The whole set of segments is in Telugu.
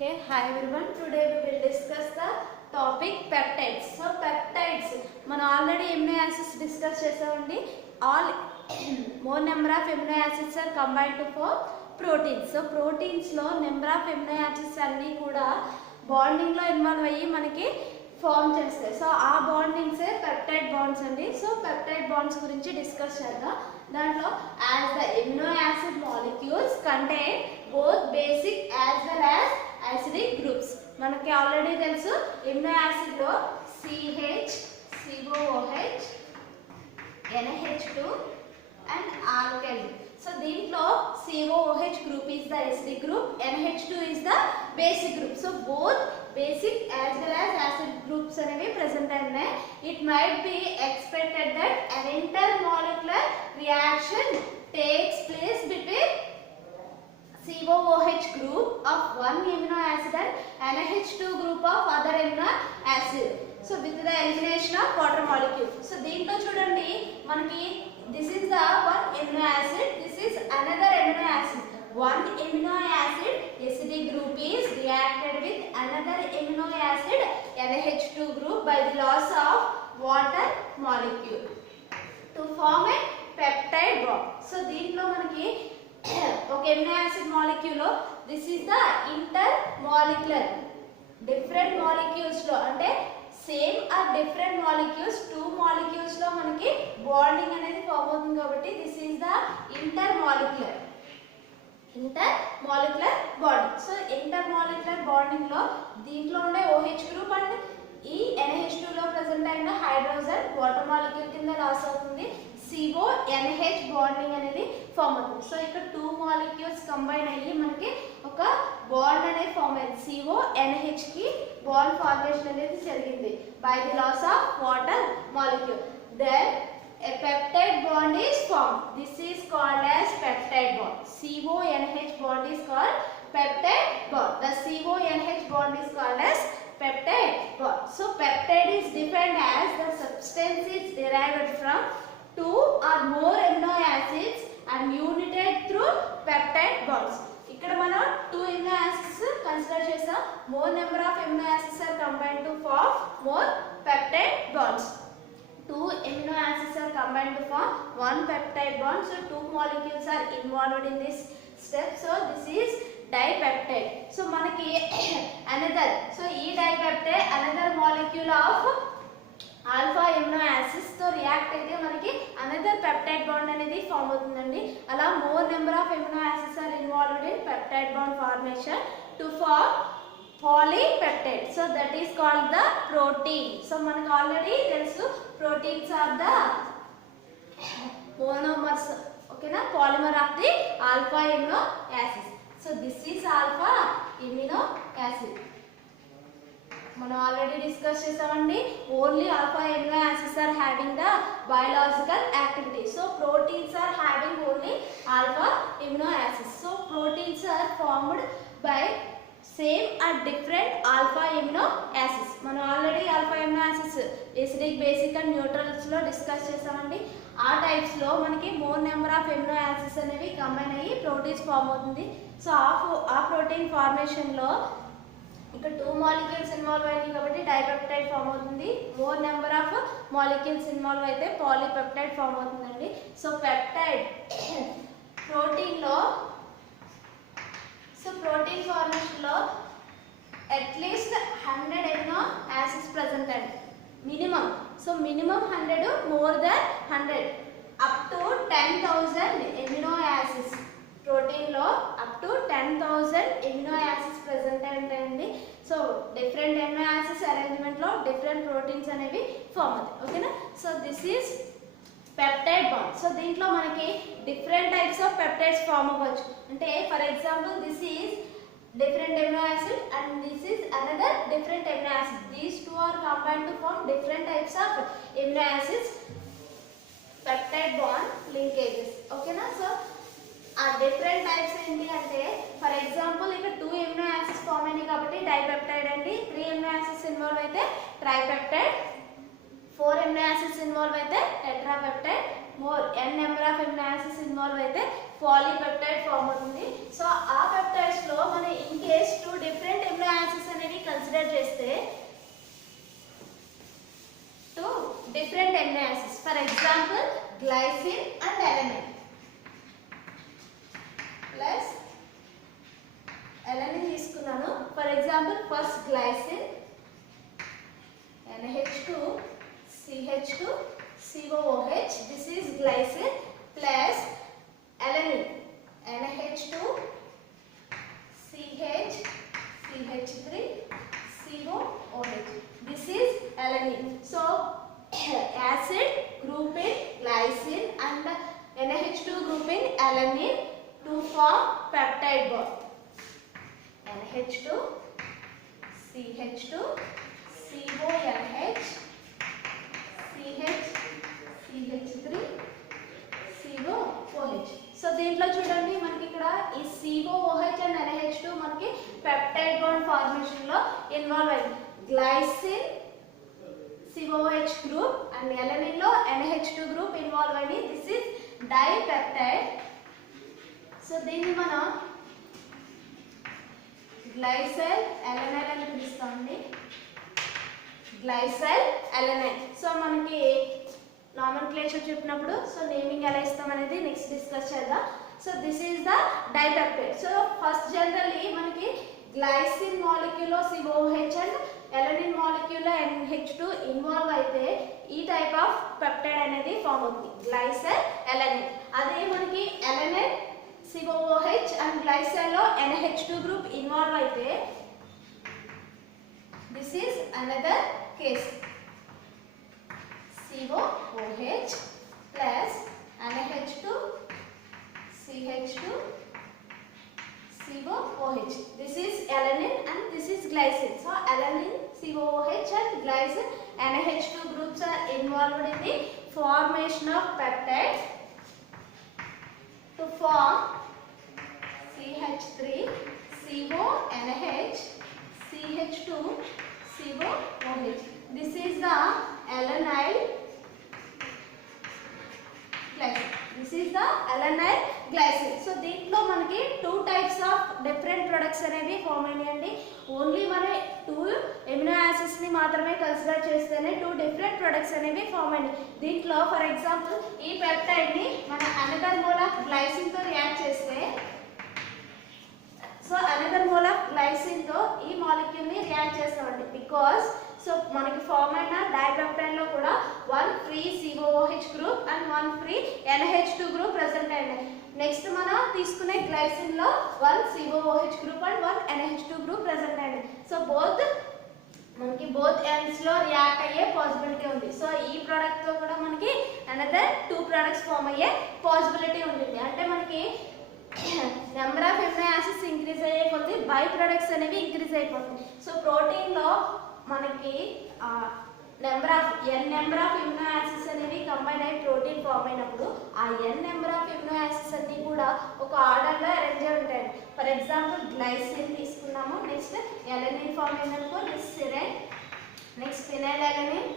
Okay, hi everyone. Today we will discuss the topic peptides. So peptides, మనం already amino acids discuss చేసామండి. All more number of amino acids are combined to form proteins. So proteins లో number of amino acids అన్నీ కూడా bonding లో ఇన్వాల్వ్ అయ్యి మనకి ఫామ్ చేస్తాయి. సో ఆ బాండింగ్స్ పెప్టైడ్ బాండ్స్ అండి. సో పెప్టైడ్ బాండ్స్ గురించి డిస్కస్ చేద్దాం. దాంట్లో as the amino acid molecules contain both basic as well as acidic groups. మనకి ఆల్రెడీ తెలుసు ఎమినో యాసిడ్ లో CH, COOH, NH2 and alkyl. So దీంట్లో COOH group is the acidic group, NH2 is the basic group. So both basic as well as acid groups అనేవి present ఉన్నాయి. It might be expected that an intermolecular reaction takes place between COOH group of one amino acid and NH2 group of other amino acid. So with the elimination of water molecule. So దీంట్లో చూడండి మనకి this is the one amino acid, this is another amino acid. One amino acid acidic group is reacted with another amino acid NH2 group by the loss of water molecule to form a peptide bond. So దీంట్లో మనకి ఒక amino acid molecule లో this is the intermolecular different molecules లో అంటే same or different molecules two molecules లో మనకి బాండింగ్ అనేది ఫామ్ అవుతుంది కాబట్టి this is the intermolecular bonding. So intermolecular bonding లో దీంట్లో ఉండే OH గ్రూప్ అండ్ ఈ NH2 లో ప్రెసెంట్ అయిన హైడ్రోజన్ వాటర్ మాలిక్యూల్ కింద లాస్ అవుతుంది. CONH బాండింగ్ అనేది ఫామ్ అవుతుంది. సో ఇక్కడ టూ మాలిక్యూల్స్ కంబైన్ అయ్యి మనకి ఒక బాండ్ అనేది ఫామ్ అయింది. CONH కి బాండ్ ఫార్మేషన్ అనేది జరిగింది by the loss of water molecule. Then a peptide bond is formed. This is called as peptide bond. CONH bond is called peptide bond. The CONH bond is called as peptide bond. So peptide is defined as the substance is derived from two or more amino acids and united through peptide bonds. ఇక్కడ మనం two amino acids consider చేసాం. More number of amino acids are combined to form more peptide bonds. Two amino acids are combined to form one peptide bond. So two molecules are involved in this step. So this is dipeptide. So మనకి another, so ఈ dipeptide another molecule of alpha amino acids తో రియాక్ట్ అయితే మనకి అనదర్ పెప్టైడ్ బాండ్ అనేది ఫామ్ అవుతుందండి. అలా more number of amino acids are involved in peptide bond formation to form polypeptide. So that is called the protein. So మనకు ఆల్రెడీ తెలుసు ప్రోటీన్స్ ఆర్ ద మోనోమర్స్, ఓకేనా, polymer of the alpha amino acids. So this is alpha amino acid. మనం ఆల్రెడీ డిస్కస్ చేసామండి. Only alpha amino acids are having the biological activity. So proteins are having only alpha amino acids. So proteins are formed by same or different alpha amino acids. మనం already alpha amino acids acidic, basic and neutrals లో డిస్కస్ చేసామండి. ఆ టైప్స్ లో మనకి more number of amino acids అనేవి కంబైన్ అయ్యి ప్రోటీన్స్ ఫామ్ అవుతుంది. సో ఆ ప్రోటీన్ ఫార్మేషన్ లో ఇక్కడ టూ మాలిక్యూల్స్ ఇన్వాల్వ్ అయ్యాయి కాబట్టి డైపెప్టైడ్ ఫామ్ అవుతుంది. More number of molecules involve అయితే పాలీపెప్టైడ్ ఫామ్ అవుతుందండి. సో పెప్టైడ్ ప్రోటీన్ లో, సో ప్రోటీన్ ఫార్మేషన్ లో అట్లీస్ట్ 100 ఎమినో యాసిడ్స్ ప్రెసెంట్ అండి minimum. So minimum 100, more than 100, up to 10,000 amino acids. Protein లో up to 10,000 amino acids present ఉంటాయండి. So different amino acids arrangement లో డిఫరెంట్ ప్రోటీన్స్ అనేవి ఫామ్ అవుతాయి, ఓకేనా. So this is peptide bond. So దీంట్లో మనకి different types of peptides form అవ్వచ్చు. అంటే for example this is different amino acid and this is another different amino acid. These two are combined to form different types of amino acids peptide bond linkages, ఓకేనా. సో ఆ డిఫరెంట్ టైప్స్ ఏంటి అంటే ఫర్ ఎగ్జాంపుల్ ఇక్కడ 2 ఎమినో యాసిడ్స్ ఫామ్ అయినాయి కాబట్టి డైపెప్టైడ్ అండి. 3 ఎమినో యాసిడ్స్ ఇన్వాల్వ్ అయితే ట్రైపెప్టైడ్, 4 ఎమినో యాసిడ్స్ ఇన్వాల్వ్ అయితే tetrapeptide, more n number of amino acids involve అయితే పాలీపెప్టైడ్ ఫామ్ అవుతుంది. సో ఆ పెప్టైడ్స్ లో మన in case 2 different glycine and alanine plus alanine తీసుకున్నాను. For example first glycine NH2 CH2 COOH, this is glycine plus alanine NH2 CH CH3 COOH, this is alanine. So acid group in glycine and NH2 group in alanine to form peptide bond. NH2 CH2 CONH CH CH3 COOH. So దీంట్లో చూడండి మనకి ఇక్కడ ఈ COOH అండ్ NH2 మనకి పెప్టైడ్ బాండ్ ఫార్మేషన్ లో ఇన్వాల్వ్ అయింది. Glycine COOH group and alanine లో NH2 గ్రూప్ ఇన్వాల్వ్ అయింది. This is dipeptide. సో దీన్ని మనం గ్లైసైల్ అలనైన్ అని పిలుస్తామండి. గ్లైసైల్ అలనైన్. సో మనకి నామన్క్లేచర్ చెప్పినప్పుడు సో నేమింగ్ ఎలా ఇస్తాం అనేది నెక్స్ట్ డిస్కస్ చేద్దాం. So this is the dipeptide. So first generally మనకి గ్లైసిన్ మాలిక్యూల్లో COOH అండ్ అలనిన్ మాలిక్యూల్లో NH2 ఇన్వాల్వ్ అయితే ఈ టైప్ ఆఫ్ పెప్టైడ్ అనేది ఫామ్ అవుతుంది, గ్లైసైల్ అలనైన్. అదే మనకి అలనైన్ COOH అండ్ గ్లైసైల్లో NH2 గ్రూప్ ఇన్వాల్వ్ అయితే this is another case. COOH plus NH2 CH2 COOH. This is alanine and this is glycine. So alanine, COOH and glycine NH2 groups are involved in the formation of peptides to form CH3 CONH CH2 COOH. This is the alanyl glycine. This is the alanyl glycine. So దీంట్లో మనకి 2 టైప్స్ ఆఫ్ డిఫరెంట్ ప్రొడక్ట్స్ అనేవి ఫామ్ అయినాయండి. ఓన్లీ మన 2 ఎమినో యాసిడ్స్ ని మాత్రమే కన్సిడర్ చేస్తేనే 2 డిఫరెంట్ ప్రొడక్ట్స్ అనేవి ఫామ్ అయినాయి. దీంట్లో ఫర్ ఎగ్జాంపుల్ ఈ పెప్టైడ్ ని మన అనదర్ మోల్ ఆఫ్ గ్లైసిన్ తో రియాక్ట్ చేస్తే, so another mole of glycine తో ఈ మాలిక్యూల్ ని రియాక్ట్ చేస్తామండి. బికాజ్ సో మనకి ఫామ్ అయిన డైపెప్టైడ్ లో కూడా 1 free COOH group and 1 free NH2 group present అయినాయి. నెక్స్ట్ మనం తీసుకునే గ్లైసిన్ లో 1 COOH group and 1 NH2 group present అయినాయి. సో మనకి బోత్ ఎండ్స్ లో రియాక్ట్ అయ్యే పాసిబిలిటీ ఉంది. సో ఈ ప్రోడక్ట్ తో కూడా మనకి అనదర్ 2 ప్రొడక్ట్స్ ఫామ్ అయ్యే పాసిబిలిటీ ఉంటుంది. అంటే మనకి number of amino acids increase అయ్యే కొద్దీ బై ప్రొడక్ట్స్ అనేవి ఇంక్రీజ్ అయిపోతుంది. సో ప్రోటీన్ లో మనకి నెంబర్ ఆఫ్ ఎమినో యాసిడ్స్ అనేవి కంబైన్ అయ్యి ప్రోటీన్ ఫామ్ అయినప్పుడు ఆ నెంబర్ ఆఫ్ ఎమినో యాసిడ్స్ అన్ని కూడా ఒక ఆర్డర్ లో అరేంజ్ అయి ఉంటాయి. ఫర్ ఎగ్జాంపుల్ గ్లైసిన్ తీసుకున్నాము, నెక్స్ట్ అలనిన్ ఫామ్ అయినప్పుడు next serine, next phenyl alanine.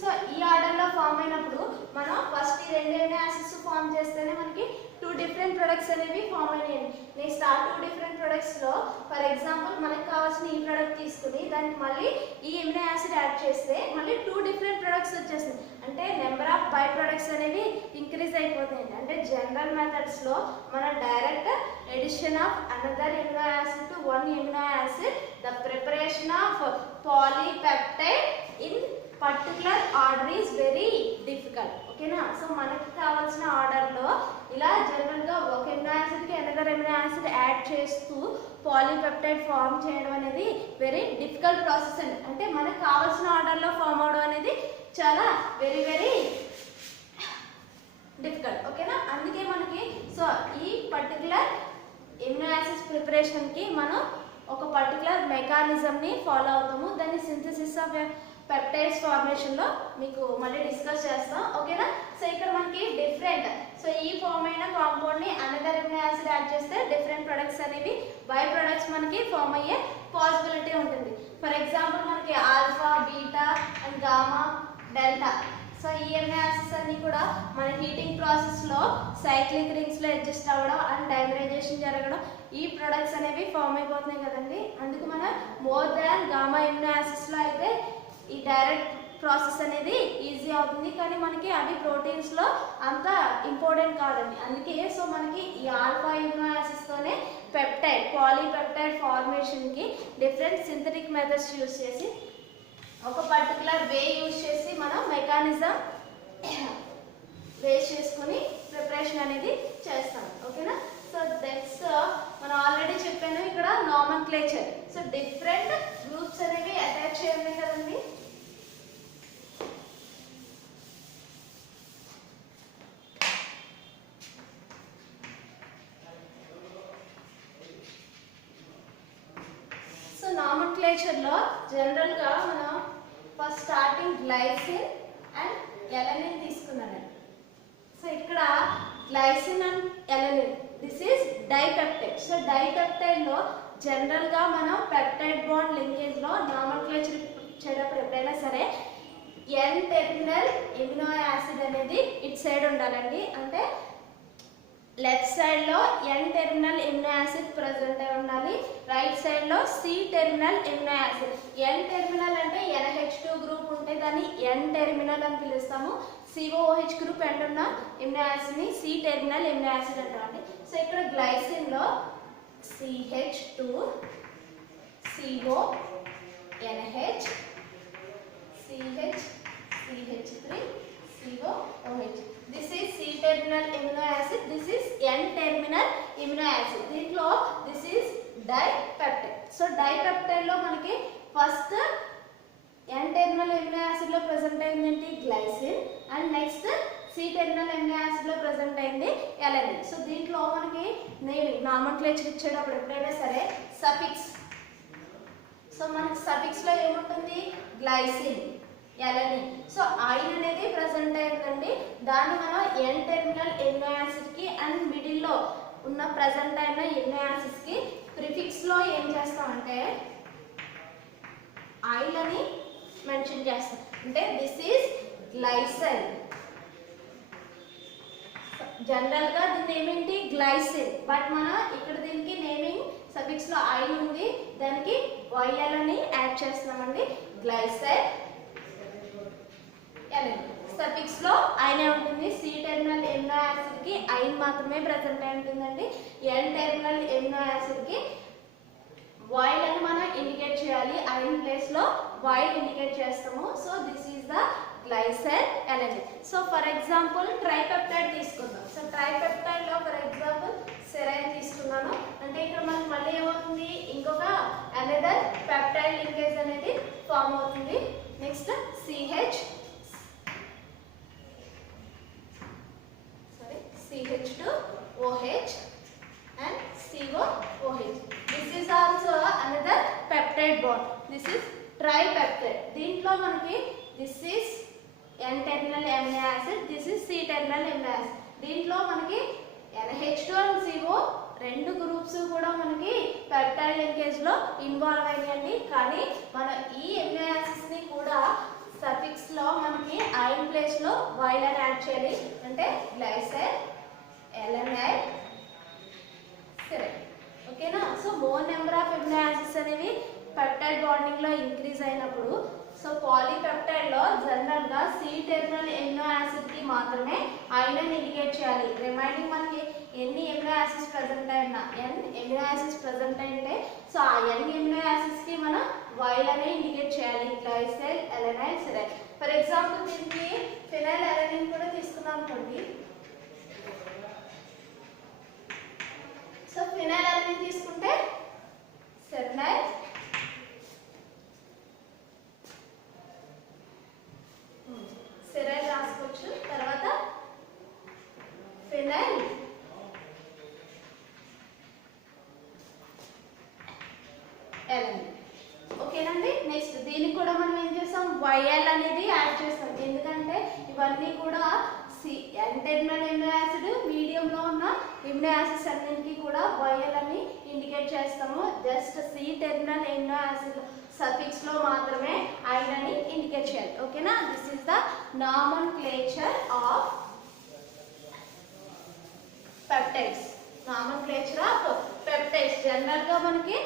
So ఈ ఆర్డర్ లో ఫామ్ అయినప్పుడు మనం ఫస్ట్ ఈ 2 ఎమినో యాసిడ్స్ ఫామ్ చేస్తేనే మనకి 2 డిఫరెంట్ ప్రొడక్ట్స్ అనేవి ఫామ్ అయినాయి. నెక్స్ట్ ఆ 2 డిఫరెంట్ ప్రొడక్ట్స్ లో ఫర్ ఎగ్జాంపుల్ మనకు కావాల్సిన ఈ ప్రొడక్ట్ తీసుకుని దానికి మళ్ళీ ఈ ఎమినో యాసిడ్ యాడ్ చేస్తే మళ్ళీ 2 డిఫరెంట్ ప్రొడక్ట్స్ వచ్చేస్తాయి. అంటే నెంబర్ ఆఫ్ బై ప్రొడక్ట్స్ అనేవి ఇంక్రీజ్ అయిపోతాయి. అంటే జనరల్ మెథడ్స్ లో మనం direct addition of another amino acid to 1 amino acid, the preparation of polypeptide in particular order is very difficult. ఓకేనా? సో మనకి కావాల్సిన ఆర్డర్లో ఇలా జనరల్గా ఒక ఎమినో యాసిడ్కి అనదర్ ఎమినో యాసిడ్ యాడ్ చేస్తూ పాలీపెప్టైడ్ ఫామ్ చేయడం అనేది వెరీ డిఫికల్ట్ ప్రాసెస్ అండి. అంటే మనకు కావాల్సిన ఆర్డర్లో ఫామ్ అవడం అనేది చాలా వెరీ వెరీ డిఫికల్ట్. ఓకేనా? అందుకే మనకి సో ఈ పర్టికులర్ ఎమినో యాసిడ్స్ ప్రిపరేషన్కి మనం ఒక పర్టికులర్ మెకానిజంని ఫాలో అవుతాము. దాన్ని సింథసిస్ ఆఫ్ పెప్టైడ్స్ ఫార్మేషన్ లో మీకు మళ్ళీ డిస్కస్ చేస్తాం. ఓకేనా? సో ఇక్కడ మనకి డిఫరెంట్, సో ఈ ఫామ్ అయిన కాంపౌండ్ ని అనదర్ ఎమినో యాసిడ్ యాడ్ చేస్తే డిఫరెంట్ ప్రొడక్ట్స్ అనేవి బై ప్రొడక్ట్స్ మనకి ఫామ్ అయ్యే పాసిబిలిటీ ఉంటుంది. ఫర్ ఎగ్జాంపుల్ మనకి alpha, beta and gamma, delta. So ఈ ఎమినో యాసిడ్స్ అన్ని కూడా మన హీటింగ్ ప్రాసెస్ లో సైక్లిక్ రింగ్స్ లో అడ్జస్ట్ అవ్వడం అండ్ డైమరైజేషన్ జరగడం ఈ ప్రొడక్ట్స్ అనేవి ఫామ్ అయిపోతున్నాయి కదండి. అందుకు మనం more than gamma amino acids లో అయితే ఈ డైరెక్ట్ ప్రాసెస్ అనేది ఈజీ అవుతుంది. కానీ మనకి అవి ప్రోటీన్స్లో అంత ఇంపార్టెంట్ కాదండి. అందుకే సో మనకి ఈ ఆల్ఫా ఇమ్యూనో యాసిడ్స్తోనే పెప్టైడ్ పాలీపెప్టైడ్ ఫార్మేషన్కి డిఫరెంట్ సింథటిక్ మెథడ్స్ యూజ్ చేసి ఒక పర్టికులర్ వే యూజ్ చేసి మనం మెకానిజం వేస్ట్ చేసుకుని ప్రిపరేషన్ అనేది చేస్తాం. ఓకేనా. సో నెక్స్ట్ మనం ఆల్రెడీ చెప్పాను ఇక్కడ నామన్క్లేచర్. సో డిఫరెంట్ గ్రూప్స్ అనేవి అటాచ్ చేయాలి కదండి. సో నామన్క్లేచర్లో జనరల్గా మనం first starting glycine and alanine తీసుకున్నాను. సో ఇక్కడ glycine and alanine this is dipeptide. So డైపెప్టైడ్లో జనరల్గా మనం పెప్టైడ్ బాండ్ లింకేజ్లో నామన్క్లేచర్ చేయడం ఎప్పుడైనా సరే ఎన్ టెర్మినల్ ఎమినో యాసిడ్ అనేది ఇటు సైడ్ ఉండాలండి. అంటే లెఫ్ట్ సైడ్లో ఎన్ టెర్మినల్ ఎమినో యాసిడ్ ప్రజెంట్ అయి ఉండాలి. రైట్ సైడ్లో సి టెర్మినల్ ఎమినో యాసిడ్. ఎన్ టెర్మినల్ అంటే NH2 గ్రూప్ ఉంటే దాన్ని ఎన్ టెర్మినల్ అని పిలుస్తాము. COOH గ్రూప్ ఎండ్ ఉన్న ఎమినో యాసిడ్ని సి టెర్మినల్ ఎమినో యాసిడ్ అంటారండి. సో ఇక్కడ గ్లైసిన్లో CH2 CO NH CH CH3 COOH. This is C terminal amino acid. This is N terminal amino acid. దీంట్లో this is dipeptide. So dipeptide లో మనకి first N terminal amino acid లో ప్రెజెంట్ అయింది ఏంటి glycine and next C terminal amino acid లో ప్రెజెంట్ అయింది ఎలనిన్. సో దీంట్లో మనకి నేమింగ్ నామన్క్లేచర్ ఇచ్చేటప్పుడు ఎప్పుడైనా సరే సఫిక్స్. సో మనకి సఫిక్స్ లో ఏముంటుంది గ్లైసిన్ ఎలనిన్. సో ఐన్ అనేది ప్రెజెంట్ అయిందండి. దాన్ని మనం ఎన్ టెర్మినల్ ఎమినో యాసిడ్ కి అండ్ మిడిల్ లో ఉన్న ప్రెజెంట్ అయిన ఎమినో యాసిడ్స్ కి ప్రిఫిక్స్ లో ఏం చేస్తామంటే ఐన్ అని మెన్షన్ చేస్తాం. అంటే దిస్ ఈస్ గ్లైసిన్. జనరల్ గా దీని నేమేంటి గ్లైసిన్. బట్ మనం ఇక్కడ దీనికి నేమింగ్ సఫిక్స్ లో ఐన్ ఉంది, దానికి YL అని యాడ్ చేస్తున్నామండి. గ్లైసిన్ సఫిక్స్ లో ఐన్ ఉంటుంది. సి టెర్మినల్ ఎమినో యాసిడ్ కి ఐన్ మాత్రమే ప్రెజెంట్ అయి ఉంటుందండి. ఎన్ టెర్మినల్ ఎమినో యాసిడ్ కి వైల్ అని మనం ఇండికేట్ చేయాలి. ఐన్ ప్లేస్ లో వైల్ ఇండికేట్ చేస్తాము. So this is the glycine alanine. So for example tripeptide తీసుకుందాం. సో ట్రైపెప్టైడ్ లో ఫర్ ఎగ్జాంపుల్ సెరైన్ తీసుకున్నాను అంటే ఇక్కడ మనకి మళ్ళీ ఏమవుతుంది ఇంకొక అనదర్ పెప్టైడ్ లింకేజ్ అనేది ఫామ్ అవుతుంది. Next CH2OH and COOH. This is also another peptide bond. This is tripeptide. దీంట్లో మనకి this is N terminal amino acid, this is C terminal amino acid. దీంట్లో మనకి NH2 and CO రెండు గ్రూప్స్ కూడా మనకి పెప్టైడ్ లింకేజ్ లో ఇన్వాల్వ్ అయ్యాయండి. కానీ మనం ఈ ఎమినో యాసిడ్స్ ని కూడా సఫిక్స్ లో మనకి ఐన్ ప్లేస్ లో వైల్ అని యాడ్ చేయాలి. అంటే గ్లైసిన్ ఎలనైన్ సెరైన్. ఓకేనా. So more number of amino acids అనేవి పెప్టైడ్ బాండింగ్ లో ఇంక్రీజ్ అయినప్పుడు సో పాలీపెప్టైడ్ లో జనరల్ గా సి టెర్మినల్ ఎమినో యాసిడ్ కి మాత్రమే ఐన్ అని ఇండికేట్ చేయాలి. రిమైనింగ్ మనకి ఎన్ని ఎమినో యాసిడ్స్ ప్రెజెంట్ అయినా ఎన్ ఎమినో యాసిడ్స్ ప్రెజెంట్ అయితే సో ఆ ఎన్ ఎమినో యాసిడ్స్ కి మనం వైల్ అని ఇండికేట్ చేయాలి. Glycine alanine serine. For example దీనికి ఫినైల్ ఎలనిన్ కూడా తీసుకున్నాం అనుకోండి. సో ఫినైల్ ఎలనిన్ తీసుకుంటే సెరైన్ సెరైన్ రాసుకోవచ్చు. తర్వాత ఫినైల్ ఎలనిన్. ఓకేనండి. నెక్స్ట్ దీనికి కూడా మనం ఏం చేస్తాం YL అనేది యాడ్ చేస్తాం. ఎందుకంటే ఇవన్నీ కూడా N terminal amino acid medium లో ఉన్న ఎమినో యాసిడ్స్ అన్నింటికి కూడా YL అని ఇండికేట్ చేస్తాము. Just C terminal amino acid suffix లో మాత్రమే ఐన్ అని ఇండికేట్ చేయాలి. ఓకేనా. This is the నామన్క్లేచర్ of peptides. నామన్క్లేచర్ of peptides general గా మనకి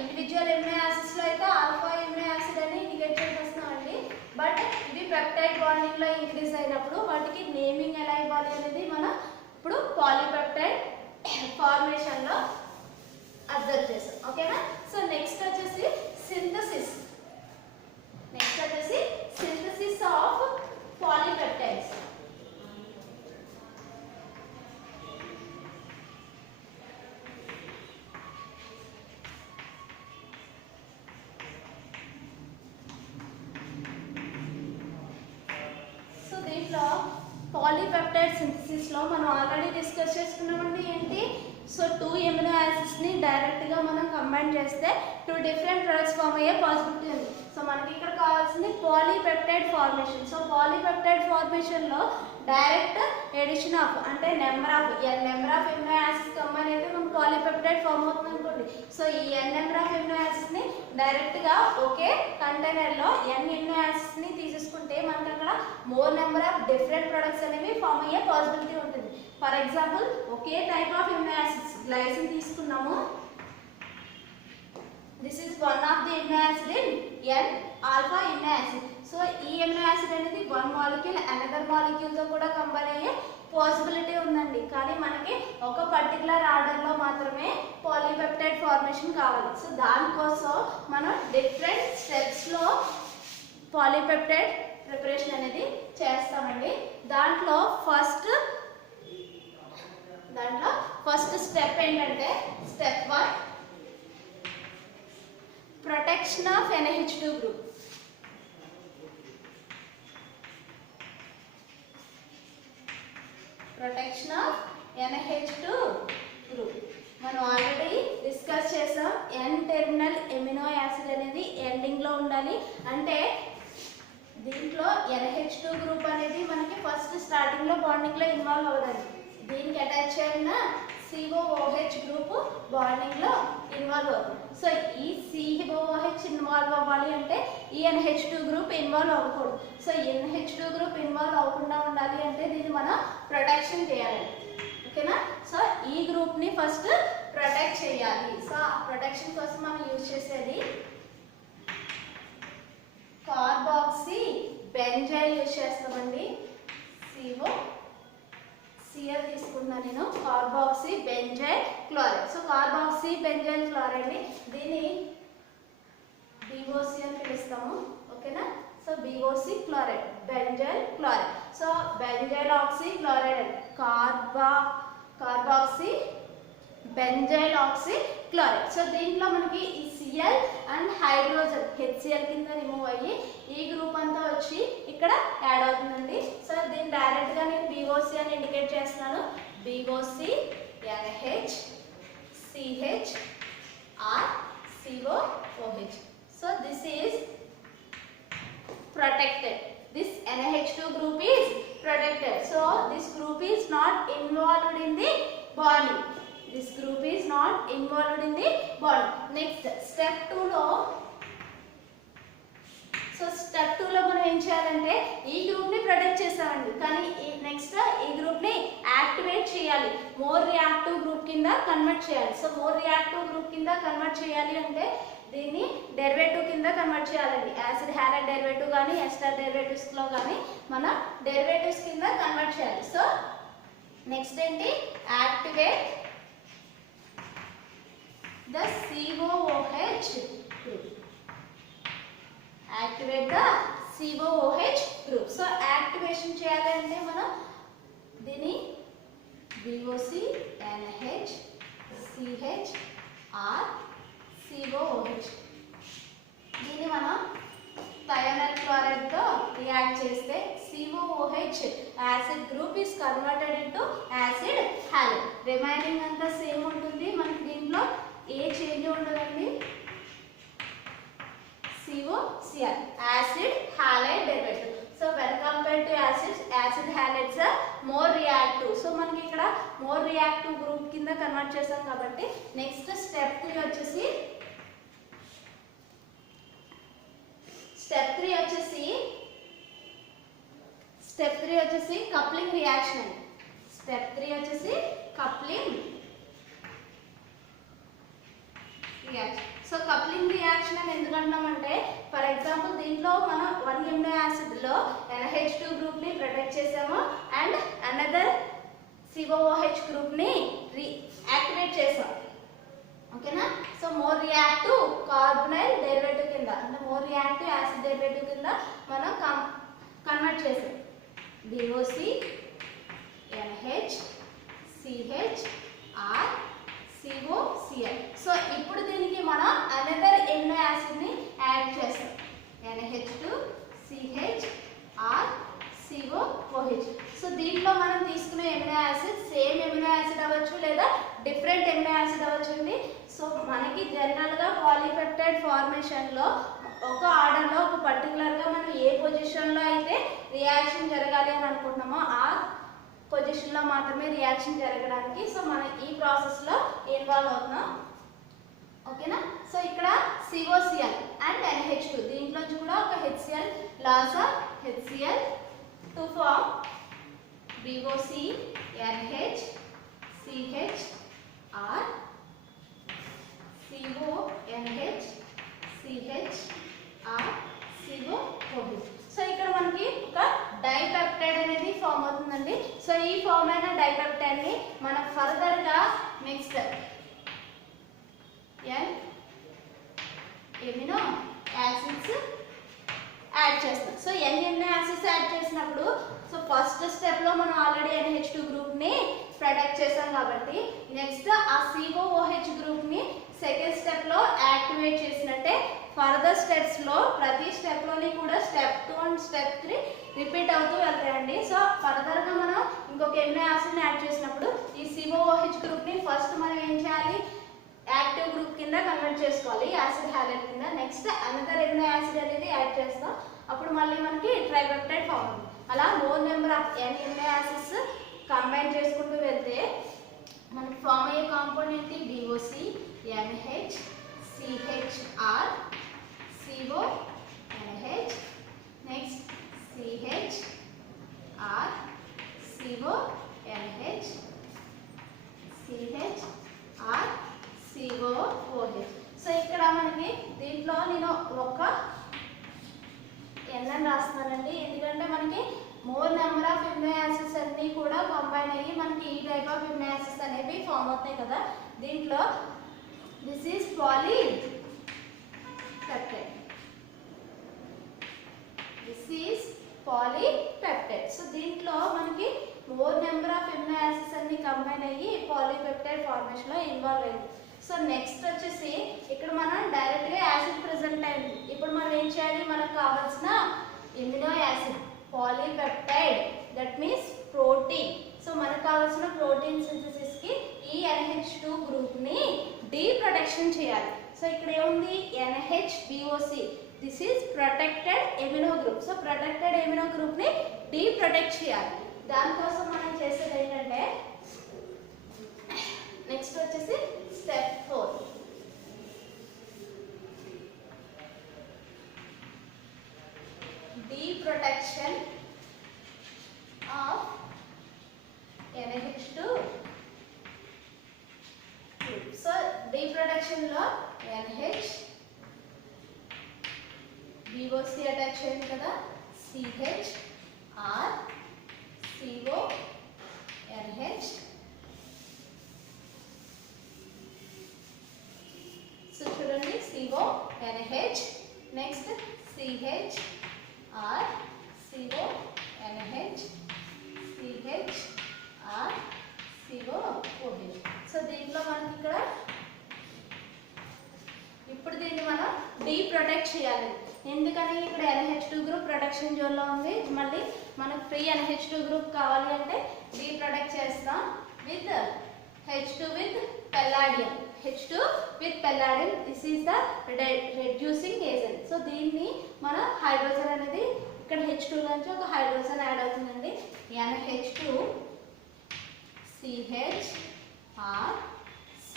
ఇండివిజువల్ ఎమినో యాసిడ్స్ లో అయితే ఆల్ఫా ఎమినో యాసిడ్ అని ఇండికేట్ చేస్తున్నామండి. బట్ పెప్టైడ్ బాండింగ్ లో ఇంక్రీజ్ అయినప్పుడు వాటికి నేమింగ్ ఎలా ఇవ్వాలి అనేది మనం ఇప్పుడు పాలీపెప్టైడ్ ఫార్మేషన్ లో అబ్జర్వ్ చేస్తాం. ఓకేనా? సో నెక్స్ట్ వచ్చేసి సింథసిస్. నెక్స్ట్ వచ్చేసి సింథసిస్ ఆఫ్ పాలీపెప్టైడ్స్. సో దీంట్లో పాలీపెప్టైడ్ సింథసిస్ లో మనం ఆల్రెడీ డిస్కస్ చేసుకున్నామండి ఏంటి. సో 2 ఎమినో యాసిడ్స్ ని డైరెక్ట్ గా మనం కంబైన్ చేస్తే 2 డిఫరెంట్ ప్రొడక్ట్స్ ఫామ్ అయ్యే పాసిబిలిటీ ఉంది. సో మనకి ఇక్కడ కావాల్సింది polypeptide formation. So polypeptide formation లో డైరెక్ట్ ఎడిషన్ ఆఫ్ అంటే number of amino acids combine అయితే మనకు పాలీపెప్టైడ్ ఫామ్ అవుతుంది అనుకోండి. సో ఈ నెంబర్ ఆఫ్ ఎమినో యాసిడ్స్ ని డైరెక్ట్ గా ఒకే కంటైనర్ లో ఎమినో యాసిడ్స్ ని తీసేసుకుంటే మనకి అక్కడ more number of different products అనేవి ఫామ్ అయ్యే పాసిబిలిటీ ఉంటుంది. ఫర్ ఎగ్జాంపుల్ ఒకే type of amino acids glycine తీసుకున్నాము. This is one of the amino acid in N alpha amino acid. So ఈ ఎమినో యాసిడ్ అనేది వన్ మాలిక్యూల్ అనదర్ మాలిక్యూల్ తో కూడా కంబైన్ అయ్యే పాసిబిలిటీ ఉందండి. కానీ మనకి ఒక పర్టికులర్ ఆర్డర్ లో మాత్రమే పాలీపెప్టైడ్ ఫార్మేషన్ కావాలి. సో దానికోసం మనం డిఫరెంట్ స్టెప్స్ లో పాలీపెప్టైడ్ ప్రిపరేషన్ అనేది చేస్తామండి. దాంట్లో ఫస్ట్ స్టెప్ ఏంటంటే step 1 protection of NH2 group. Protection of NH2 group మనం ఆల్రెడీ డిస్కస్ చేసాం. N టెర్మినల్ ఎమినో యాసిడ్ అనేది ఎండింగ్ లో ఉండాలి. అంటే దీంట్లో NH2 గ్రూప్ అనేది మనకి ఫస్ట్ స్టార్టింగ్ లో బాండింగ్ లో ఇన్వాల్వ్ అవ్వాలి. దీనికి అటాచ్ అయిన COOH గ్రూప్ బాండింగ్ లో ఇన్వాల్వ్ అవుతుంది. సో ఈ COOH ఇన్వాల్వ్ అవ్వాలి అంటే ఈ NH2 గ్రూప్ ఇన్వాల్వ్ అవ్వకూడదు. సో NH2 గ్రూప్ ఇన్వాల్వ్ అవ్వకుండా ఉండాలి అంటే దీన్ని మనం ప్రొటెక్షన్ చేయాలి. ఓకేనా? సో ఈ గ్రూప్ ని ఫస్ట్ ప్రొటెక్ట్ చేయాలి. సో ఆ ప్రొటెక్షన్ కోసం మనం యూజ్ చేసేది కార్బాక్సీ బెంజైల్ యూజ్ చేస్తామండి. COCl తీసుకున్నా నేను. Carboxy benzyl chloride. So carboxy benzyl chloride ని దీన్ని BOC అని పిలుస్తాము. ఓకేనా? So BOC chloride benzyl chloride. So benzyl oxy chloride carboxy benzyl oxy chloride. So దీంట్లో మనకి ఈ Cl అండ్ హైడ్రోజన్ HCl కింద రిమూవ్ అయ్యి ఈ గ్రూప్ అంతా వచ్చి ఇక్కడ యాడ్ అవుతుందండి. సో దీన్ని డైరెక్ట్ గా నేను BOC అని ఇండికేట్ చేస్తున్నాను. BOC NH CH R COOH. So this is protected. This NH2 group is protected. So this group is not involved in the bonding. This group is not involved in the bonding. Next step 2 లో స్టెప్ 2 లో మనం ఏం చేయాలంటే ఈ గ్రూప్ ని ప్రొటెక్ట్ చేసామండి. కానీ నెక్స్ట్ ఈ గ్రూప్ ని యాక్టివేట్ చేయాలి. మోర్ రియాక్టివ్ గ్రూప్ కింద కన్వర్ట్ చేయాలి. సో మోర్ రియాక్టివ్ గ్రూప్ కింద కన్వర్ట్ చేయాలి అంటే దీన్ని డెరివేటివ్ కింద కన్వర్ట్ చేయాలండి. యాసిడ్ హ్యాలైడ్ డెరివేటివ్ కానీ ఎస్టర్ డెరివేటివ్స్ లో కానీ మనం డెరివేటివ్స్ కింద కన్వర్ట్ చేయాలి. సో నెక్స్ట్ ఏంటి? Activate the COOH group. Activate the COOH group. So activation చేయాలంటే మనం దీన్ని BOC NH CH R COOH దీన్ని మనం థయోనైల్ క్లోరైడ్ తో రియాక్ట్ చేస్తే COOH acid group is converted into acid halide. Remaining అంతా సేమ్ ఉంటుంది. మనకి దీంట్లో ఏ చేంజ్ ఉండదండి. COCl acid halide derivative. So when compared to acids, acid halides are more reactive. So మనకి ఇక్కడ more reactive group కింద కన్వర్ట్ చేసాం కాబట్టి నెక్స్ట్ స్టెప్ 3 వచ్చేసి కప్లింగ్ రియాక్షన్. స్టెప్ 3 వచ్చేసి coupling reaction. So coupling reaction అని ఎందుకంటున్నామంటే ఫర్ ఎగ్జాంపుల్ దీంట్లో మనం 1 ఎమినో యాసిడ్లో NH2 గ్రూప్ని ప్రొటెక్ట్ చేసాము అండ్ అనదర్ COOH గ్రూప్ని యాక్టివేట్ చేసాం. ఓకేనా? So more reactive carbonyl derivative కింద అంటే మోర్ రియాక్టివ్ యాసిడ్ డెరివేటివ్ కింద మనం కన్వర్ట్ చేసాం. DOC NH CH R COCl. So ఇప్పుడు దీనికి మనం అనదర్ ఎమినో యాసిడ్ ని యాడ్ చేస్తాం. NH2 CH R COOH. So దీంట్లో మనం తీసుకునే amino acid same amino acid అవ్వచ్చు లేదా డిఫరెంట్ ఎమినో యాసిడ్ అవ్వచ్చండి. సో మనకి జనరల్గా పాలీపెప్టైడ్ ఫార్మేషన్లో ఒక ఆర్డర్లో ఒక పర్టికులర్గా మనం ఏ పొజిషన్లో అయితే రియాక్షన్ జరగాలి అని అనుకుంటున్నామో ఆ పొజిషన్లో మాత్రమే రియాక్షన్ జరగడానికి సో మనం ఈ ప్రాసెస్లో ఇన్వాల్వ్ అవుతున్నాం. ఓకేనా? సో ఇక్కడ COCl అండ్ NH2 దీంట్లోంచి కూడా ఒక HCl loss of HCl to form BOC NH CH R CONH CH R COOH. సో ఇక్కడ మనకి ఒక డైపెప్టైడ్ అనేది ఫామ్ అవుతుందండి. సో ఈ ఫామ్ అయిన డైపెప్టైడ్ ని మనం ఫర్దర్ గా నెక్స్ట్ ఎమినో యాసిడ్స్ యాడ్ చేస్తాం. సో ఎమినో యాసిడ్స్ యాడ్ చేసినప్పుడు సో ఫస్ట్ స్టెప్ లో మనం ఆల్రెడీ NH2 గ్రూప్ ని ప్రొటెక్ట్ చేసాం కాబట్టి నెక్స్ట్ ఆ COOH గ్రూప్ ని సెకండ్ స్టెప్ లో యాక్టివేట్ చేసినట్టే ఫర్దర్ స్టెప్స్ లో ప్రతి స్టెప్ లోని కూడా స్టెప్ 2 అండ్ స్టెప్ 3 రిపీట్ అవుతూ వెళ్తాయండి. సో ఫర్దర్ గా మనం ఇంకొక ఎమినో యాసిడ్ ని యాడ్ చేసినప్పుడు ఈ COOH గ్రూప్ ని ఫస్ట్ మనం ఏం చేయాలి, యాక్టివ్ గ్రూప్ కింద కన్వర్ట్ చేసుకోవాలి యాసిడ్ హ్యాలైడ్ కింద. నెక్స్ట్ అనదర్ ఎమినో యాసిడ్ అనేది యాడ్ చేస్తాం. అప్పుడు మళ్ళీ మనకి ట్రైపెప్టైడ్ ఫామ్ అవుతుంది. అలా more number of amino acids combine చేసుకుంటూ వెళ్తే మనకి ఫామ్ అయ్యే కాంపౌండ్ ఏంటి, DOC NH CHR CONH next CHR CONH CHR COOH. సో ఇక్కడ మనకి దీంట్లో నేను ఒక N అని రాస్తున్నానండి, ఎందుకంటే మనకి more number of amino acids అన్నీ కూడా కంబైన్ అయ్యి మనకి ఈ టైప్ ఆఫ్ ఎమినో యాసిడ్స్ అనేవి ఫామ్ అవుతాయి కదా. దీంట్లో this is polypeptide, this is polypeptide. So దీంట్లో మనకి more number of amino acids అన్ని కంబైన్ అయ్యి పాలీపెప్టైడ్ ఫార్మేషన్ లో ఇన్వాల్వ్ అయింది. సో నెక్స్ట్ వచ్చేసి ఇక్కడ మనం డైరెక్ట్ గా యాసిడ్ ప్రెసెంట్ అయింది. ఇప్పుడు మనం ఏం చేయాలి, మనకు కావాల్సిన amino acid polypeptide that means protein. So మనకు కావాల్సిన ప్రోటీన్ సింథసిస్ కి ఈ NH2 గ్రూప్ ని డీప్రొటెక్షన్ చేయాలి. సో ఇక్కడ ఏముంది, NHBOC, this is protected amino group. So protected amino group ని డీప్రొటెక్ట్ చేయాలి. దానికోసం మనం చేసేది ఏంటంటే నెక్స్ట్ వచ్చేసి step 4. Deprotection of NH2 group. So deprotection లో NH BOC అటాచ్ చేయండి కదా, CH R CONH. సో చూడండి CONH next CH R CONH CH R COOH. So దీంట్లో మనకి ఇక్కడ ఇప్పుడు దీన్ని మనం డీప్రొటెక్ట్ చేయాలి. ఎందుకని ఇక్కడ NH2 గ్రూప్ ప్రొటెక్షన్ జోన్లో ఉంది. మళ్ళీ మనకు ఫ్రీ NH2 గ్రూప్ కావాలి అంటే డీప్రొటెక్ట్ చేస్తాం with H2 with palladium. H2 with palladium, this is the reducing agent. So దీన్ని మన హైడ్రోజన్ అనేది ఇక్కడ H2 నుంచి ఒక హైడ్రోజన్ యాడ్ అవుతుందండి. NH2 CH R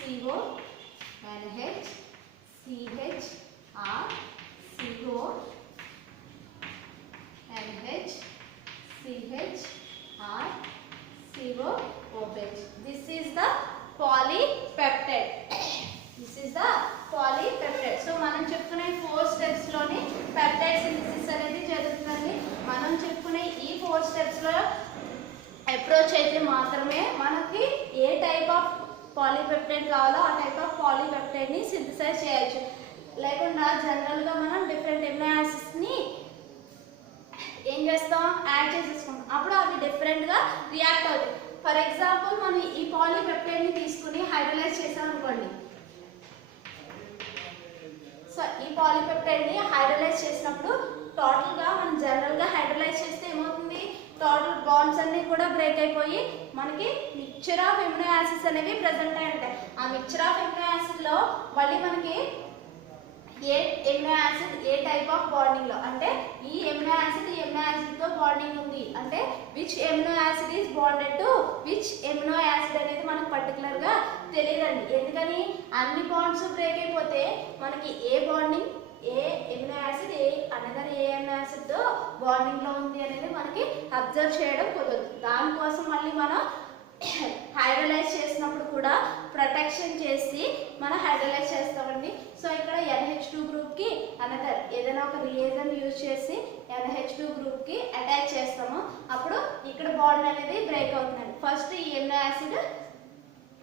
CONH CH R CONH CH R COOH. This is the polypeptide. This is the polypeptide. లో అప్రోచ్ అయితే మాత్రమే మనకి ఏ టైప్ ఆఫ్ పాలీపెప్టైడ్ కావాలో ఆ టైప్ ఆఫ్ పాలీపెప్టైడ్ ని సింథసైజ్ చేయొచ్చు. లేకుండా జనరల్ గా మనం డిఫరెంట్ ఎమినో యాసిడ్స్ ని ఏం చేస్తాం, యాడ్ చేసేసుకుంటాం. అప్పుడు అవి డిఫరెంట్ గా రియాక్ట్ అవుతాయి. ఫర్ ఎగ్జాంపుల్ మనం ఈ పాలీపెప్టైడ్ ని తీసుకుని హైడ్రోలైజ్ చేసాం అనుకోండి. సో ఈ పాలీపెప్టైడ్ ని హైడ్రోలైజ్ చేసినప్పుడు టోటల్ గా మనం జనరల్ గా హైడ్రోలైజ్ చేస్తే ఏమవుతుంది, టోటల్ బాండ్స్ అన్ని కూడా బ్రేక్ అయిపోయి మనకి మిక్చర్ ఆఫ్ ఎమినో యాసిడ్స్ అనేవి ప్రెసెంట్ అయి ఉంటాయి. ఆ మిక్చర్ ఆఫ్ ఎమినో యాసిడ్ లో మళ్ళీ మనకి ఏ ఎమినో యాసిడ్ ఏ టైప్ ఆఫ్ బాండింగ్ లో, అంటే ఈ ఎమినో యాసిడ్ తో బాండింగ్ ఉంది అంటే which amino acid is bonded to which amino acid అనేది మనకు పర్టికులర్ గా తెలియదండి. ఎందుకని అన్ని బాండ్స్ బ్రేక్ అయిపోతే మనకి ఏ బాండింగ్ ఏ ఎమినో యాసిడ్ ఏ అనదర్ ఏ ఎమినో యాసిడ్ తో బాండింగ్ లో ఉంది అనేది మనకి అబ్జర్వ్ చేయడం కుదరదు. దానికోసం మళ్ళీ మనం హైడ్రోలైజ్ చేసినప్పుడు కూడా ప్రొటెక్షన్ చేసి మనం హైడ్రోలైజ్ చేస్తామండి. సో ఇక్కడ NH2 గ్రూప్ కి అనదర్ ఏదైనా ఒక రియేజెంట్ యూజ్ చేసి NH2 గ్రూప్ కి అటాచ్ చేస్తాము. అప్పుడు ఇక్కడ బాండ్ అనేది బ్రేక్ అవుతుందండి. ఫస్ట్ ఈ ఎమినో యాసిడ్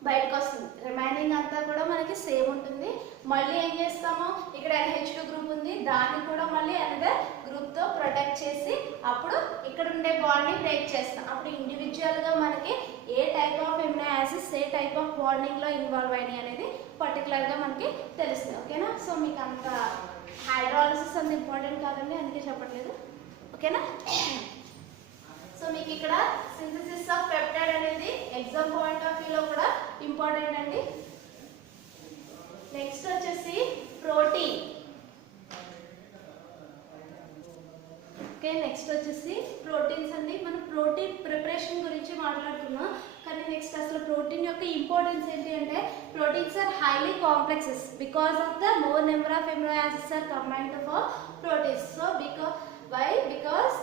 బయటకు వస్తుంది, రిమైనింగ్ అంతా కూడా మనకి సేమ్ ఉంటుంది. మళ్ళీ ఏం చేస్తాము, ఇక్కడ NH2 గ్రూప్ ఉంది, దాన్ని కూడా మళ్ళీ అనదర్ గ్రూప్ తో ప్రొటెక్ట్ చేసి అప్పుడు ఇక్కడ ఉండే బాండ్ ని బ్రేక్ చేస్తాం. అప్పుడు ఇండివిజువల్ గా మనకి ఏ టైప్ ఆఫ్ ఎమినో యాసిడ్స్ ఏ టైప్ ఆఫ్ బాండింగ్ లో ఇన్వాల్వ్ అయినాయి అనేది పర్టికులర్ గా మనకి తెలుస్తుంది. ఓకేనా? సో మీకు అంత హైడ్రాలసిస్ అంత ఇంపార్టెంట్ కాదండి, అందుకే చెప్పట్లేదు. ఓకేనా? సో మీకు ఇక్కడ సింథసిస్ ఆఫ్ పెప్టైడ్ అనేది ఎగ్జామ్ పాయింట్ ఆఫ్ వ్యూ లో కూడా ఇంపార్టెంట్ అండి. నెక్స్ట్ వచ్చేసి ప్రోటీన్. ఓకే, నెక్స్ట్ వచ్చేసి ప్రోటీన్స్ అండి. మనం ప్రోటీన్ ప్రిపరేషన్ గురించి మాట్లాడుకున్నాం, కానీ నెక్స్ట్ అసలు ప్రోటీన్ యొక్క ఇంపార్టెన్స్ ఏంటి అంటే proteins are highly complexes because of the more number of amino acids are combined to form proteins. So because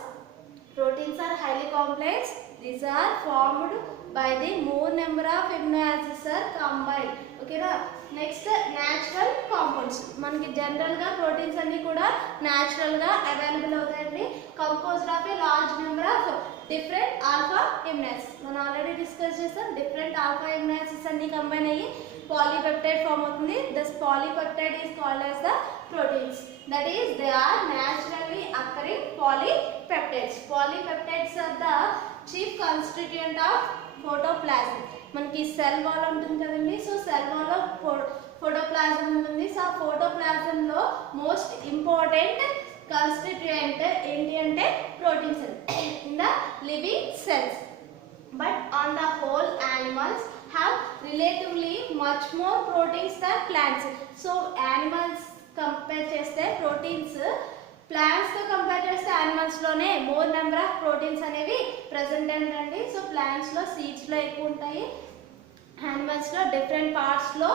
proteins are highly complex, these are formed by the more number of amino acids are combined. Okay na? Next natural compounds. మనకి జనరల్ గా ప్రోటీన్స్ అన్ని కూడా నేచురల్ గా అవైలబుల్ అవుతాయండి, composed of a large number of different alpha amino acids. మనం ఆల్రెడీ డిస్కస్ చేసాం, డిఫరెంట్ ఆల్ఫా ఎమినో యాసిడ్స్ అన్ని కంబైన్ అయ్యి polypeptide form అవుతుంది. This polypeptide is called as the proteins. That is, they are naturally occurring polypeptides. Polypeptides are the chief constituent of protoplasm. మనకి సెల్ వాల్ ఉంటుంది కదండి. సో సెల్ వాల్ లో ప్రోటోప్లాజం ఉంటుంది. సో ఆ ప్రోటోప్లాజం లో మోస్ట్ ఇంపార్టెంట్ కాన్స్టిట్యూయెంట్ ఏంటి అంటే proteins in the living cells. But on the whole, animals have relatively much more proteins than plants. So animals compare చేస్తే ప్రోటీన్స్ ప్లాంట్స్ తో కంపేర్ చేస్తే యానిమల్స్ లోనే మోర్ నెంబర్ ఆఫ్ ప్రోటీన్స్ అనేవి ప్రెసెంట్ అండి. సో ప్లాంట్స్ లో సీడ్స్ లో ఎక్కువ ఉంటాయి, యానిమల్స్ లో డిఫరెంట్ పార్ట్స్ లో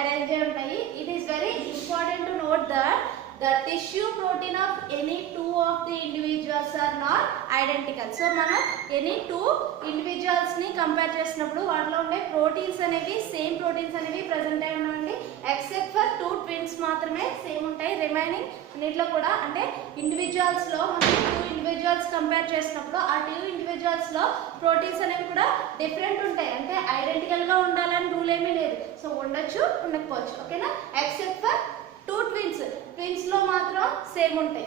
అరేంజ్ అయి ఉంటాయి. It is very important to note that the tissue protein of any two of the individuals are not identical. So మనం any two individuals ని కంపేర్ చేసినప్పుడు వాటిలో ఉండే ప్రోటీన్స్ అనేవి సేమ్ ప్రోటీన్స్ అనేవి ప్రెసెంట్ అయి ఉన్నాయండి, ఎక్సెప్ట్ ఫర్ టూ ట్విన్స్ మాత్రమే సేమ్ ఉంటాయి. రిమైనింగ్ అన్నిట్లో కూడా అంటే ఇండివిజువల్స్ లో మనం టూ ఇండివిజువల్స్ కంపేర్ చేసినప్పుడు ఆ టూ ఇండివిజువల్స్ లో ప్రోటీన్స్ అనేవి కూడా డిఫరెంట్ ఉంటాయి. అంటే ఐడెంటికల్ గా ఉండాలని రూల్ ఏమీ లేదు. సో ఉండొచ్చు, ఉండకపోవచ్చు. ఓకేనా? ఎక్సెప్ట్ ఫర్ టూ ట్విన్స్ లో మాత్రం సేమ్ ఉంటాయి.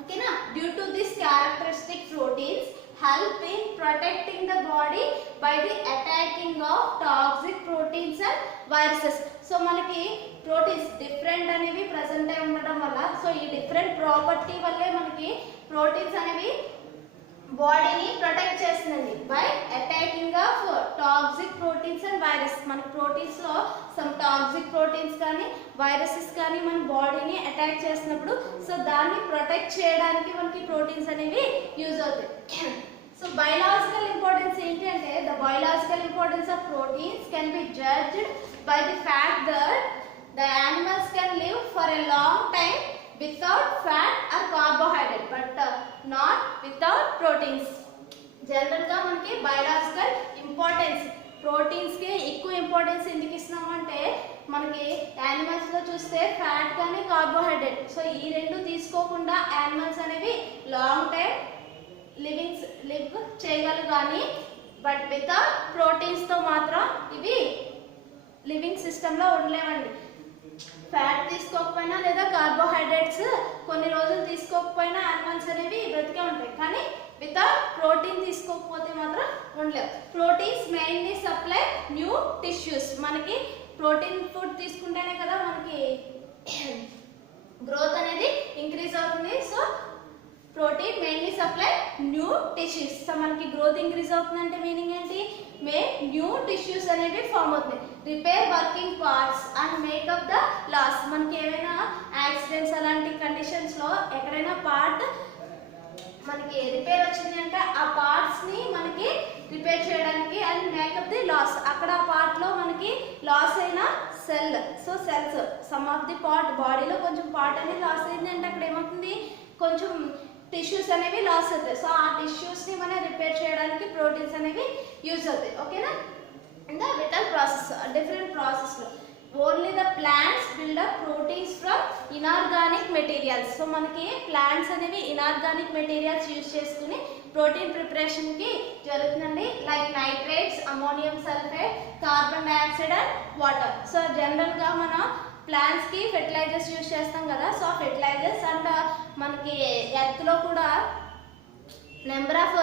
ఓకేనా? Due to this characteristic proteins help in protecting the body by the attacking of toxic proteins and viruses. So మనకి ప్రోటీన్స్ డిఫరెంట్ అనేవి ప్రెసెంట్ అయి ఉండడం వల్ల, సో ఈ డిఫరెంట్ ప్రాపర్టీ వల్లే మనకి ప్రోటీన్స్ అనేవి బాడీని ప్రొటెక్ట్ చేస్తుందండి by attacking of toxic proteins and virus. మనకి ప్రోటీన్స్ లో సమ్ టాక్సిక్ ప్రోటీన్స్ కానీ వైరసెస్ కానీ మన బాడీని అటాక్ చేసినప్పుడు సో దాన్ని ప్రొటెక్ట్ చేయడానికి మనకి ప్రోటీన్స్ అనేవి యూజ్ అవుతాయి. సో బయలాజికల్ ఇంపార్టెన్స్ ఏంటి అంటే the biological importance of proteins can be judged by the fact that the animals can live for a long time without fat or carbohydrate but not without proteins. General గా మనకి బయలాజికల్ ఇంపార్టెన్స్ ప్రోటీన్స్ కి ఎక్కువ ఇంపార్టెన్స్ ఎందుకు ఇస్తున్నాం అంటే మనకి యానిమల్స్ లో చూస్తే ఫ్యాట్ కానీ కార్బోహైడ్రేట్, సో ఈ రెండు తీసుకోకుండా యానిమల్స్ అనేవి లాంగ్ టైం లివ్ చేయగలవు కానీ బట్ వితౌట్ ప్రోటీన్స్తో మాత్రం ఇవి లివింగ్ సిస్టంలో ఉండలేవండి. ఫ్యాట్ తీసుకోకపోయినా లేదా కార్బోహైడ్రేట్స్ కొన్ని రోజులు తీసుకోకపోయినా యానిమల్స్ అనేవి బ్రతికే ఉంటాయి, కానీ వితౌట్ ప్రోటీన్ తీసుకోకపోతే మాత్రం ఉండలేవు. Proteins mainly supply new tissues. మనకి ప్రోటీన్ ఫుడ్ తీసుకుంటేనే కదా మనకి గ్రోత్ అనేది ఇంక్రీజ్ అవుతుంది. So protein mainly supply new tissues. So మనకి గ్రోత్ ఇంక్రీజ్ అవుతుందంటే మీనింగ్ ఏంటి? న్యూ టిష్యూస్ అనేవి ఫామ్ అవుతాయి. Repair working parts and make up the loss. మనకి ఏమైనా యాక్సిడెంట్స్ అలాంటి కండిషన్స్లో ఎక్కడైనా పార్ట్ మనకి రిపేర్ వచ్చింది అంటే ఆ పార్ట్స్ని మనకి రిపేర్ చేయడానికి అండ్ మేకప్ ది లాస్. అక్కడ ఆ పార్ట్లో మనకి లాస్ అయిన cell, so cells some of the part బాడీలో కొంచెం పార్ట్ అనేది లాస్ అయింది అంటే అక్కడ ఏమవుతుంది? కొంచెం టిష్యూస్ అనేవి లాస్ అవుతాయి. సో ఆ టిష్యూస్ని మనం రిపేర్ చేయడానికి ప్రోటీన్స్ అనేవి యూజ్ అవుతాయి. ఓకేనా? In the vital process, different ప్రాసెస్లో only the plants build up proteins from inorganic materials. So మనకి ప్లాంట్స్ అనేవి ఇనార్గానిక్ మెటీరియల్స్ యూజ్ చేసుకుని ప్రోటీన్ ప్రిపరేషన్కి జరుగుతుందండి. Like nitrates, ammonium sulphate, carbon dioxide and water. So జనరల్గా మనం ప్లాంట్స్కి ఫెర్టిలైజర్స్ యూజ్ చేస్తాం కదా. సో ఫెర్టిలైజర్స్ అండ్ మనకి ఎర్త్లో కూడా నెంబర్ ఆఫ్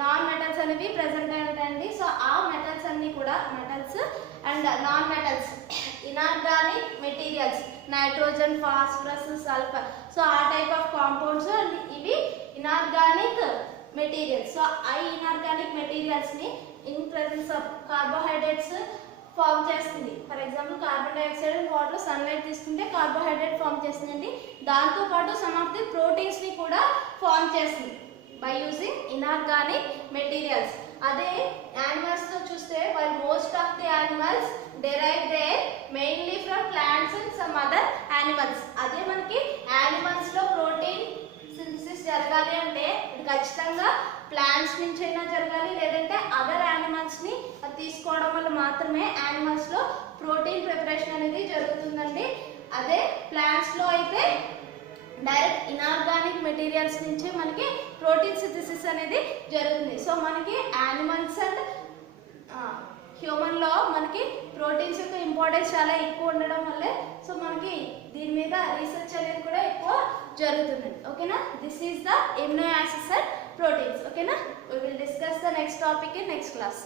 నాన్ మెటల్స్ అనేవి ప్రెసెంట్ ఉంటాయండి. సో ఆ మెటల్స్ అన్నీ కూడా metals and non metals inorganic materials, nitrogen, phosphorus, sulphur. So ఆ టైప్ ఆఫ్ కాంపౌండ్స్ అండ్ ఇవి ఇనార్గానిక్ మెటీరియల్స్. సో ఆ ఇనార్గానిక్ మెటీరియల్స్ని in presence of carbohydrates form చేస్తుంది. For example carbon dioxide and water sunlight తీసుకుంటే కార్బోహైడ్రేట్ ఫామ్ చేస్తుందండి. దాంతోపాటు సమ్ ఆఫ్ ది ప్రోటీన్స్ని కూడా ఫామ్ చేస్తుంది by using inorganic materials. అదే యానిమల్స్తో చూస్తే while most of the animals derive their mainly from plants and some other animals. అదే మనకి యానిమల్స్లో ప్రోటీన్ సింథసిస్ జరగాలి అంటే ఖచ్చితంగా ప్లాంట్స్ నుంచి అయినా జరగాలి, లేదంటే అదర్ యానిమల్స్ని తీసుకోవడం వల్ల మాత్రమే యానిమల్స్లో ప్రోటీన్ ప్రిపరేషన్ అనేది జరుగుతుందండి. అదే ప్లాంట్స్లో అయితే డైరెక్ట్ ఇనార్గానిక్ మెటీరియల్స్ నుంచి మనకి ప్రోటీన్ సింథసిస్ అనేది జరుగుతుంది. సో మనకి యానిమల్స్ అండ్ హ్యూమన్లో మనకి ప్రోటీన్స్ యొక్క ఇంపార్టెన్స్ చాలా ఎక్కువ ఉండడం వల్లే సో మనకి దీని మీద రీసెర్చ్ అనేది కూడా ఎక్కువ జరుగుతుంది. ఓకేనా? This is the amino acids and proteins. ఓకేనా? We will discuss the next topic in next class.